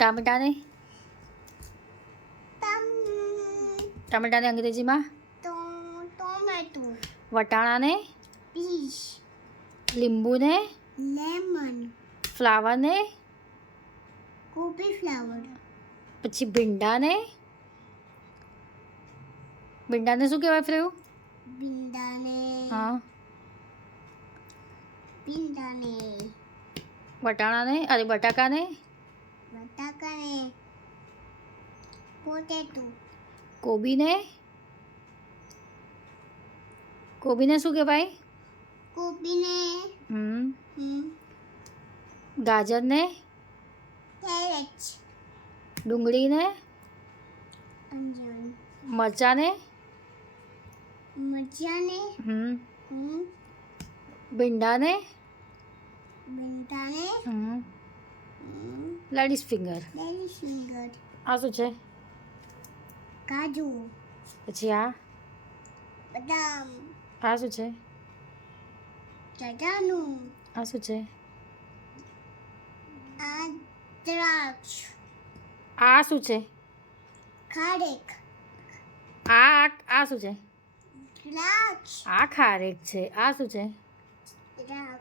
ટામેટાને ટામેટાને અંગ્રેજીમાં tomato, વટાણાને piece, લીંબુને lemon, ફ્લાવરને કોબી flower, પછી ભીંડાને શું કહેવાય ફ્રેવું? ભીંડાને, હા. ભીંડાને, વટાણાને અરે બટાકાને બટાકાને, પોટેટો, કોબીને શું કહેવાય? કોબીને, ગાજરને, કેરેટ, ડુંગળીને, અંજન, મરચાંને, મરચાંને, ભીંડાને, ભીંડાને, લેડીઝ ફિંગર. લેડી ફિંગર, આ શું છે? કાજુ, પછી આ બદામ, શું છે? ચણાનું, આ શું છે? આ દ્રાક્ષ, આ શું છે? ખારેક, આ શું છે? દ્રાક્ષ, આ ખારેક છે. આ શું છે? દ્રાક્ષ.